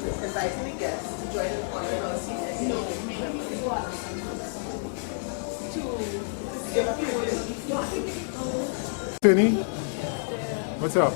inviting the guests to join in on our season. No, to give a few. Tony, what's up?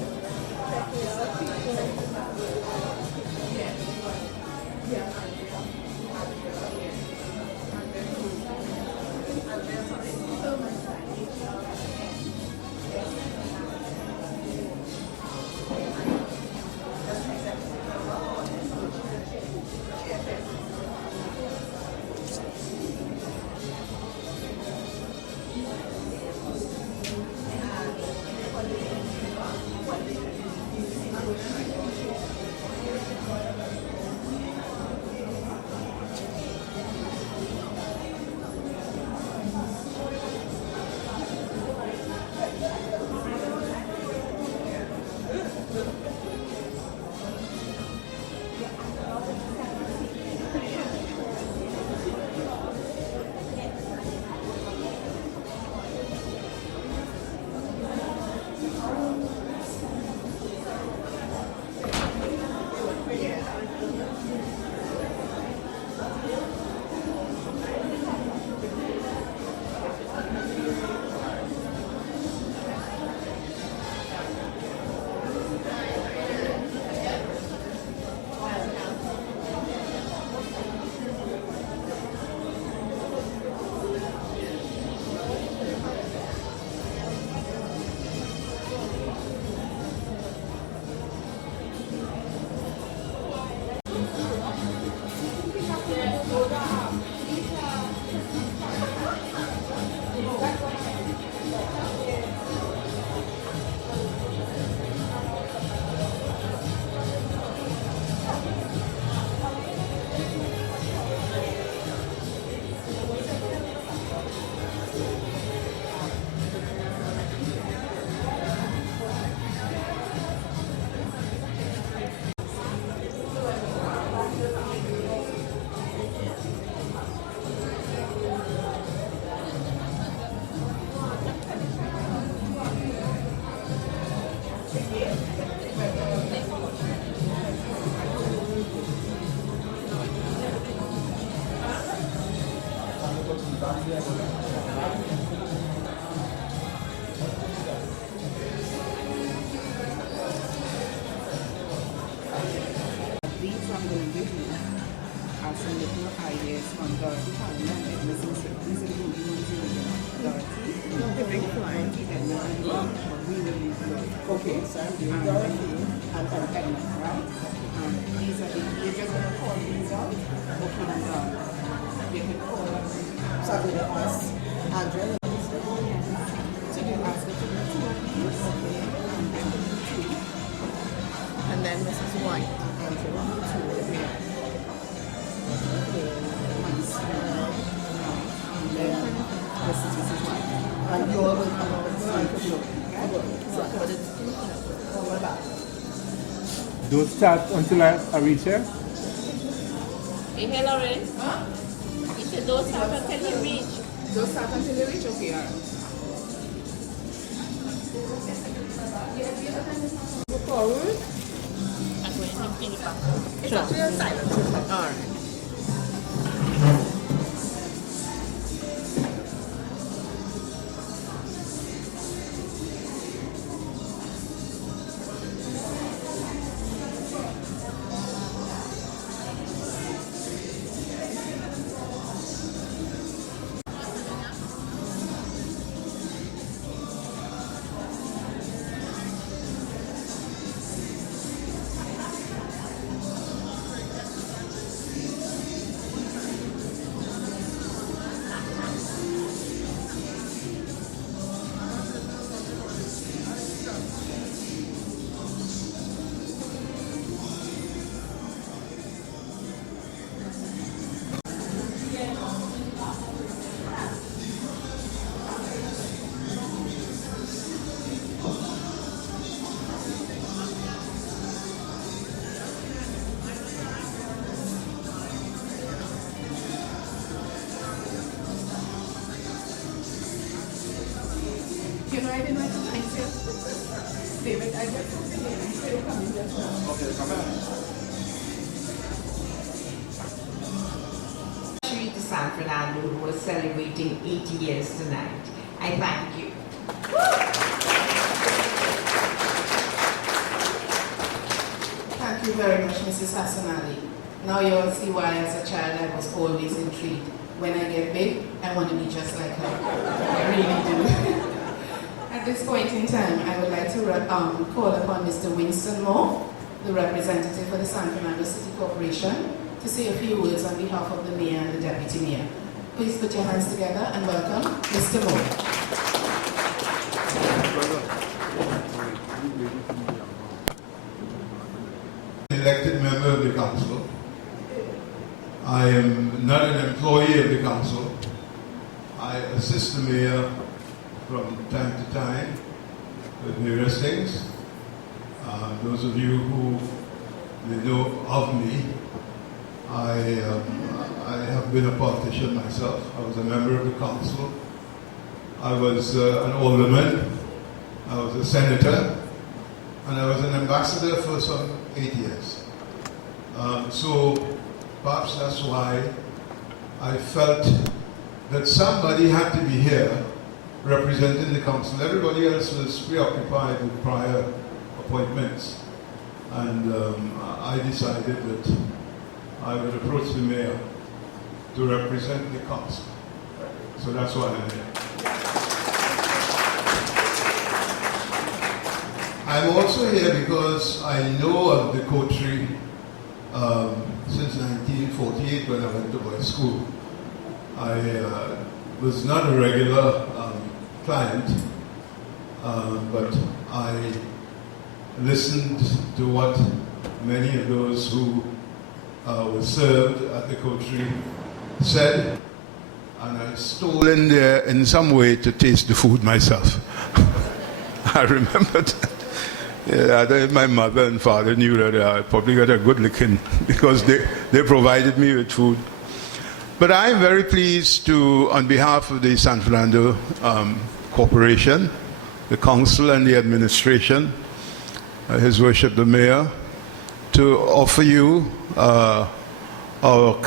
Okay, so I'm doing Dorothy and Penny, right? These are the, you're just going to call these out? Okay, you can call us. So I'm going to ask Andrea. So you ask her to do two of these. Okay, and then two. And then Mrs. White. Andrea, two. Okay. One small. And then Mrs. White. And you all will come over and see if you Don't start until I reach here. Hey, Hillary. Huh? You said don't start until you reach. Don't start until you reach, okay, alright. Go forward. I'm going to finish back. It's actually silent. Alright. Fernando, who is celebrating 80 years tonight. I thank you. Thank you very much, Mrs. Hassan Ali. Now you all see why as a child I was always intrigued. When I get big, I want to be just like her. I really do. At this point in time, I would like to call upon Mr. Winston Moore, the representative for the San Fernando City Corporation, to say a few words on behalf of the mayor and the deputy mayor. Please put your hands together and welcome Mr. Moore. Elected member of the council. I am not an employee of the council. I assist the mayor from time to time with various things. Those of you who may know of me, I have been a politician myself. I was a member of the council. I was an alderman. I was a senator. And I was an ambassador for some 8 years. So perhaps that's why I felt that somebody had to be here representing the council. Everybody else was preoccupied with prior appointments. And I decided that I would approach the mayor to represent the council. So that's why I'm here. I'm also here because I know of the Coterie since 1948 when I went to boys' school. I was not a regular client, but I listened to what many of those who were served at the Coterie said, and I stole in there in some way to taste the food myself. I remember that. Yeah, my mother and father knew that I probably got a good licking because they provided me with food. But I'm very pleased to, on behalf of the San Fernando Corporation, the council and the administration, His Worship the Mayor, to offer you our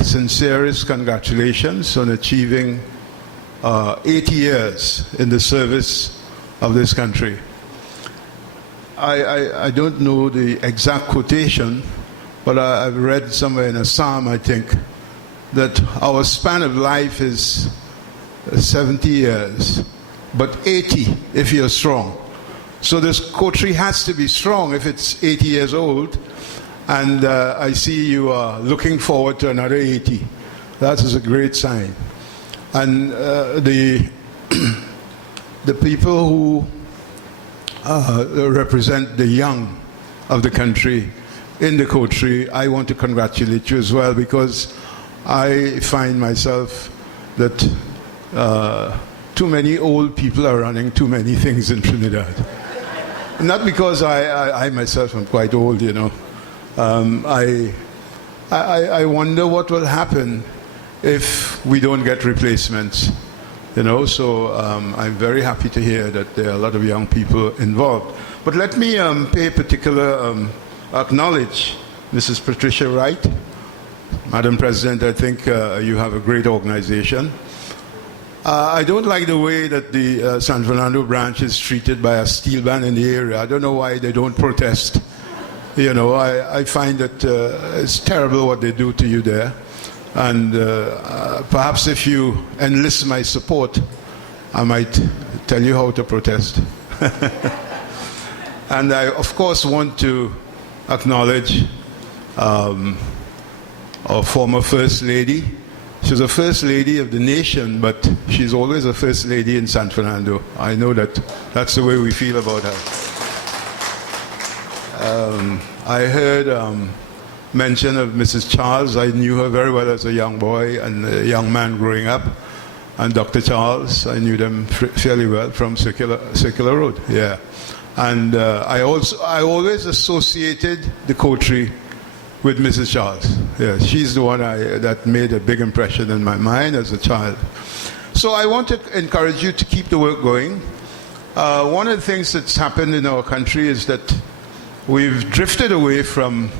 sincerest congratulations on achieving 80 years in the service of this country. I don't know the exact quotation, but I've read somewhere in a psalm, I think, that our span of life is 70 years, but 80 if you're strong. So this Coterie has to be strong if it's 80 years old, and I see you are looking forward to another 80. That is a great sign. And the people who represent the young of the country in the Coterie, I want to congratulate you as well, because I find myself that too many old people are running too many things in Trinidad. Not because I myself am quite old, you know. I wonder what will happen if we don't get replacements. You know, so I'm very happy to hear that there are a lot of young people involved. But let me pay particular acknowledge Mrs. Patricia Wright. Madam President, I think you have a great organization. I don't like the way that the San Fernando branch is treated by a steel band in the area. I don't know why they don't protest. You know, I find that it's terrible what they do to you there. And perhaps if you enlist my support, I might tell you how to protest. And I, of course, want to acknowledge our former First Lady. She's a First Lady of the nation, but she's always a First Lady in San Fernando. I know that that's the way we feel about her. I heard mention of Mrs. Charles. I knew her very well as a young boy and a young man growing up. And Dr. Charles, I knew them fairly well from Circular Road. Yeah. And I always associated the Coterie with Mrs. Charles. Yeah, she's the one that made a big impression in my mind as a child. So I want to encourage you to keep the work going. One of the things that's happened in our country is that we've drifted away from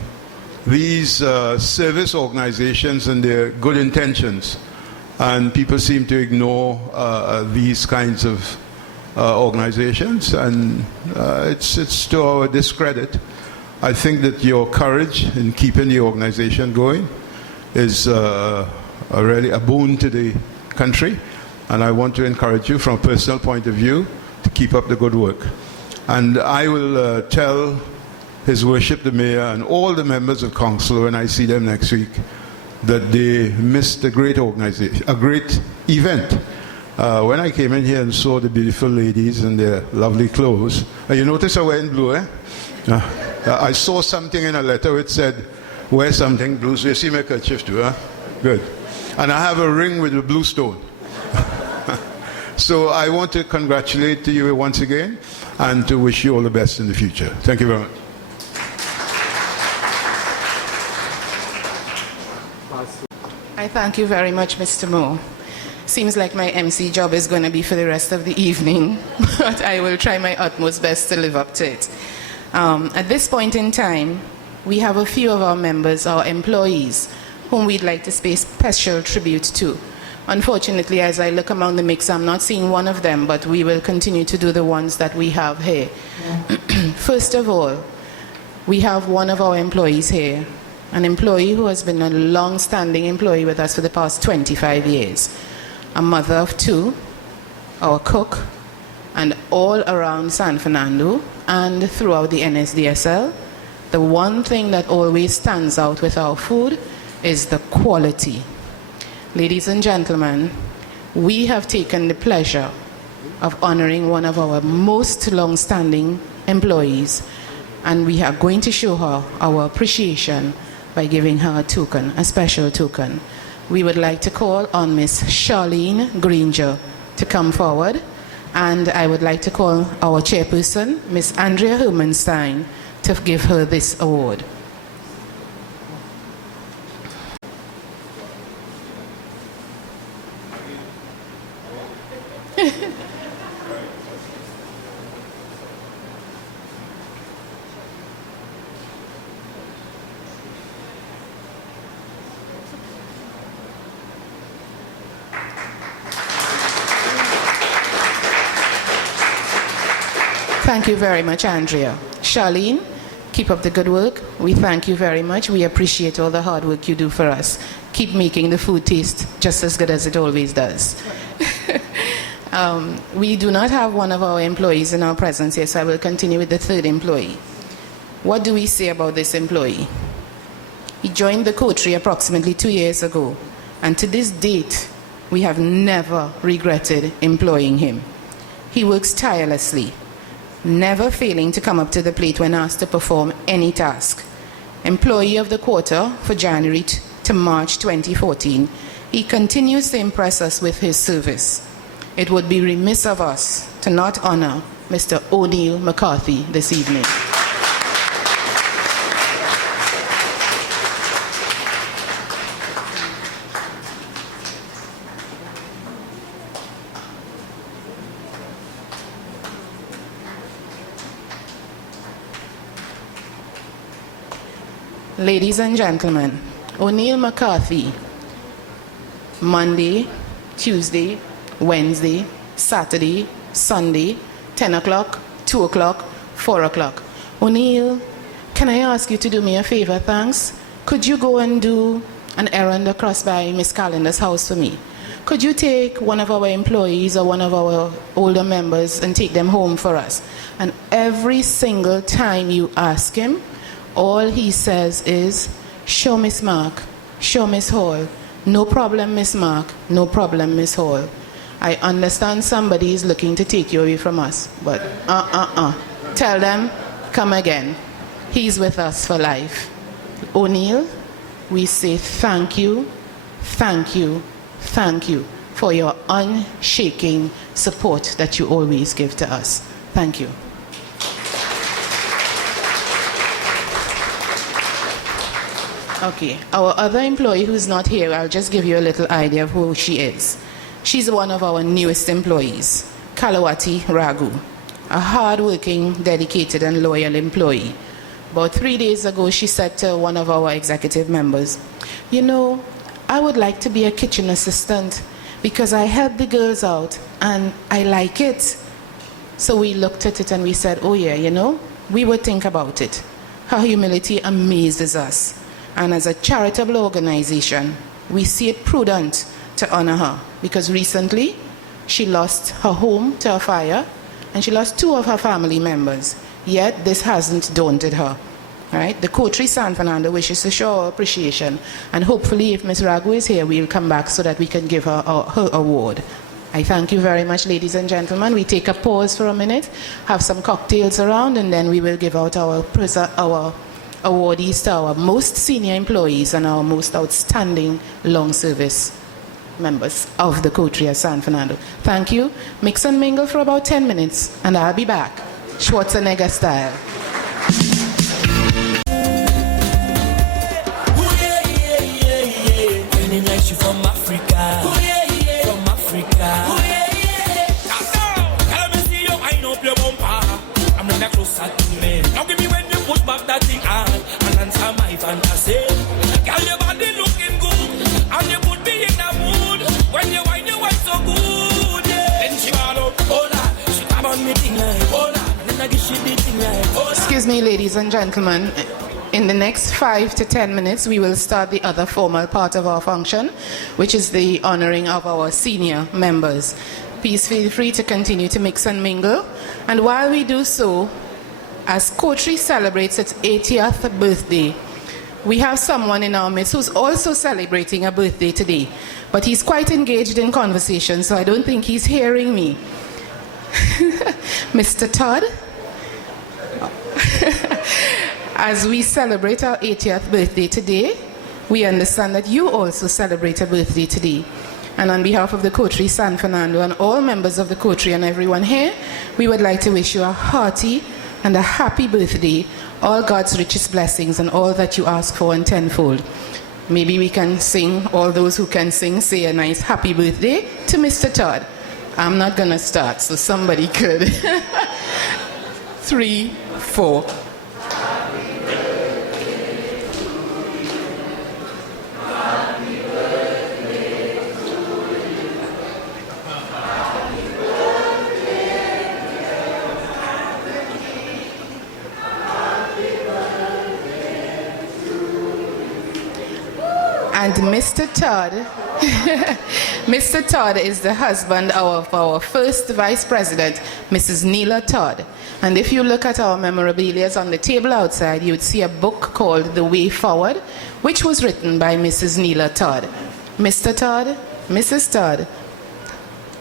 these service organizations and their good intentions. And people seem to ignore these kinds of organizations, and it's to our discredit. I think that your courage in keeping the organization going is really a boon to the country, and I want to encourage you from a personal point of view to keep up the good work. And I will tell His Worship the Mayor and all the members of Council when I see them next week that they missed a great organization, a great event. When I came in here and saw the beautiful ladies in their lovely clothes, you notice I wear in blue, eh? I saw something in a letter which said, wear something blue, so you see my kerchief too, huh? Good. And I have a ring with a blue stone. So I want to congratulate you once again and to wish you all the best in the future. Thank you very much. I thank you very much, Mr. Moore. Seems like my MC job is going to be for the rest of the evening, but I will try my utmost best to live up to it. At this point in time, we have a few of our members, our employees, whom we'd like to pay special tribute to. Unfortunately, as I look among the mix, I'm not seeing one of them, but we will continue to do the ones that we have here. First of all, we have one of our employees here, an employee who has been a long-standing employee with us for the past 25 years. A mother of two, our cook, and all around San Fernando and throughout the NSDSL, the one thing that always stands out with our food is the quality. Ladies and gentlemen, we have taken the pleasure of honoring one of our most long-standing employees, and we are going to show her our appreciation by giving her a token, a special token. We would like to call on Miss Charlene Granger to come forward, and I would like to call our chairperson, Miss Andrea Hermanstein, to give her this award. Thank you very much, Andrea. Charlene, keep up the good work. We thank you very much. We appreciate all the hard work you do for us. Keep making the food taste just as good as it always does. We do not have one of our employees in our presence here, so I will continue with the third employee. What do we say about this employee? He joined the Coterie approximately 2 years ago, and to this date, we have never regretted employing him. He works tirelessly, never failing to come up to the plate when asked to perform any task. Employee of the quarter for January to March 2014, he continues to impress us with his service. It would be remiss of us to not honor Mr. O'Neill McCarthy this evening. Ladies and gentlemen, O'Neill McCarthy, Monday, Tuesday, Wednesday, Saturday, Sunday, 10 o'clock, 2 o'clock, 4 o'clock. O'Neill, can I ask you to do me a favor, thanks? Could you go and do an errand across by Miss Calendar's house for me? Could you take one of our employees or one of our older members and take them home for us? And every single time you ask him, all he says is, "Show Miss Mark, show Miss Hall. No problem, Miss Mark, no problem, Miss Hall." I understand somebody is looking to take you away from us, but Tell them, come again. He's with us for life. O'Neill, we say thank you, thank you, thank you for your unshaking support that you always give to us. Thank you. Okay, our other employee who's not here, I'll just give you a little idea of who she is. She's one of our newest employees, Kalawati Ragu, a hard-working, dedicated and loyal employee. About 3 days ago, she said to one of our executive members, "You know, I would like to be a kitchen assistant because I help the girls out and I like it. So we looked at it and we said, oh yeah, you know, we would think about it. Her humility amazes us. And as a charitable organization, we see it prudent to honor her because recently she lost her home to a fire and she lost 2 of her family members. Yet this hasn't daunted her. Right? The Coterie San Fernando wishes to show our appreciation, and hopefully if Ms. Ragu is here, we'll come back so that we can give her her award. I thank you very much, ladies and gentlemen. We take a pause for a minute, have some cocktails around, and then we will give out our awardees to our most senior employees and our most outstanding long service members of the Coterie San Fernando. Thank you. Mix and mingle for about 10 minutes, and I'll be back. Schwarzenegger style. From Africa, from Africa. Tell me, see you wind up your bumper. I'm not closer to me. Now give me when you push back that thing on and answer my fantasy. Girl, your body looking good, and you put me in a mood. When you wind so good, yeah. Then she ball up, hola. She come on me thing like hola, and then I give she the thing like hola. Excuse me, ladies and gentlemen. In the next 5 to 10 minutes, we will start the other formal part of our function, which is the honoring of our senior members. Please feel free to continue to mix and mingle. And while we do so, as Coterie celebrates its 80th birthday, we have someone in our midst who's also celebrating a birthday today. But he's quite engaged in conversation, so I don't think he's hearing me. Mr. Todd? As we celebrate our 80th birthday today, we understand that you also celebrate a birthday today. And on behalf of the Coterie San Fernando and all members of the Coterie and everyone here, we would like to wish you a hearty and a happy birthday, all God's richest blessings and all that you ask for in tenfold. Maybe we can sing, all those who can sing, say a nice happy birthday to Mr. Todd. I'm not going to start, so somebody could. 3, 4. And Mr. Todd, Mr. Todd is the husband of our first Vice President, Mrs. Neela Todd. And if you look at our memorabilia on the table outside, you would see a book called The Way Forward, which was written by Mrs. Neela Todd. Mr. Todd, Mrs. Todd,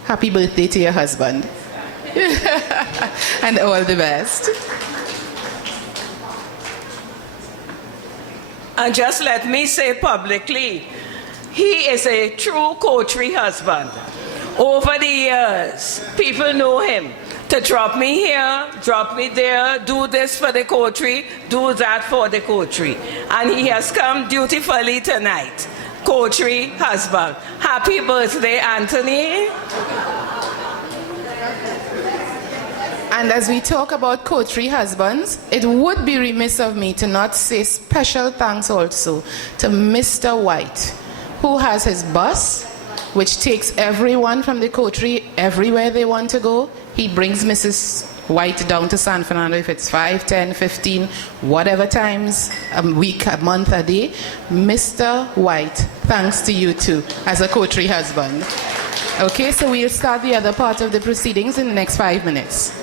happy birthday to your husband. And all the best. And just let me say publicly, he is a true Coterie husband. Over the years, people know him to drop me here, drop me there, do this for the Coterie, do that for the Coterie. And he has come dutifully tonight. Coterie husband. Happy birthday, Anthony. And as we talk about Coterie husbands, it would be remiss of me to not say special thanks also to Mr. White, who has his bus, which takes everyone from the Coterie everywhere they want to go. He brings Mrs. White down to San Fernando if it's 5, 10, 15, whatever times, a week, a month, a day. Mr. White, thanks to you too, as a Coterie husband. Okay, so we'll start the other part of the proceedings in the next 5 minutes.